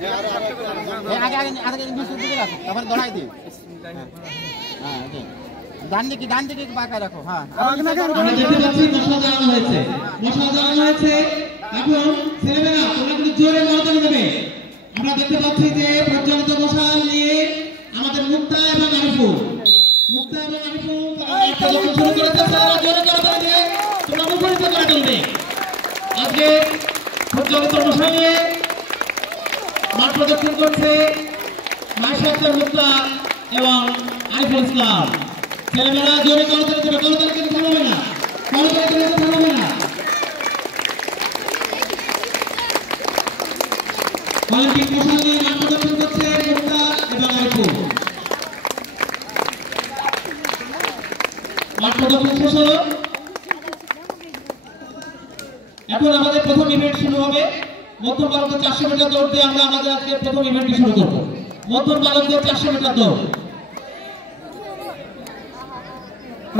আগে আগে আগে ইংলিশ দিকে রাখো, তারপরে দড়াই দিই। হ্যাঁ ডান দিকে বাঁকা রাখো। হ্যাঁ আমরা দেখতে পাচ্ছি মশলা জ্বালানো হয়েছে, এখন ছেলেমেয়েরা তোমরা কিন্তু জোরে মনোযোগ দেবে। আমরা দেখতে পাচ্ছি যে প্রজ্বলিত মশাল নিয়ে আমাদের মুক্তা এবং আরিফুল শুরু করেছে। জোরে করে দিয়ে তোমরা মুখরিত করে তুলবে। আজকে প্রজ্বলিত মশাল নিয়ে মাঠ প্রদক্ষিণ করছে মাইশাক্তার মুক্তা এবং আরিফুল ইসলাম। ছেলেমেয়েরা জোরে করে তুলবে, করতালি কিন্তু থামাবে না, অলিম্পিক মশাল নিয়ে মাঠ প্রদক্ষিণ করছে মুক্তা এবং আরিফুল। মাঠ প্রদক্ষিণ শেষ হলো। এখন আমাদের প্রথম ইভেন্ট শুরু হবে। মধ্যম বালকদের 400 মিটার দৌড় দিয়ে আমরা আমাদের আজকে প্রথম ইভেন্টটি শুরু করব। মধ্যম বালকদের 400 মিটার দৌড়।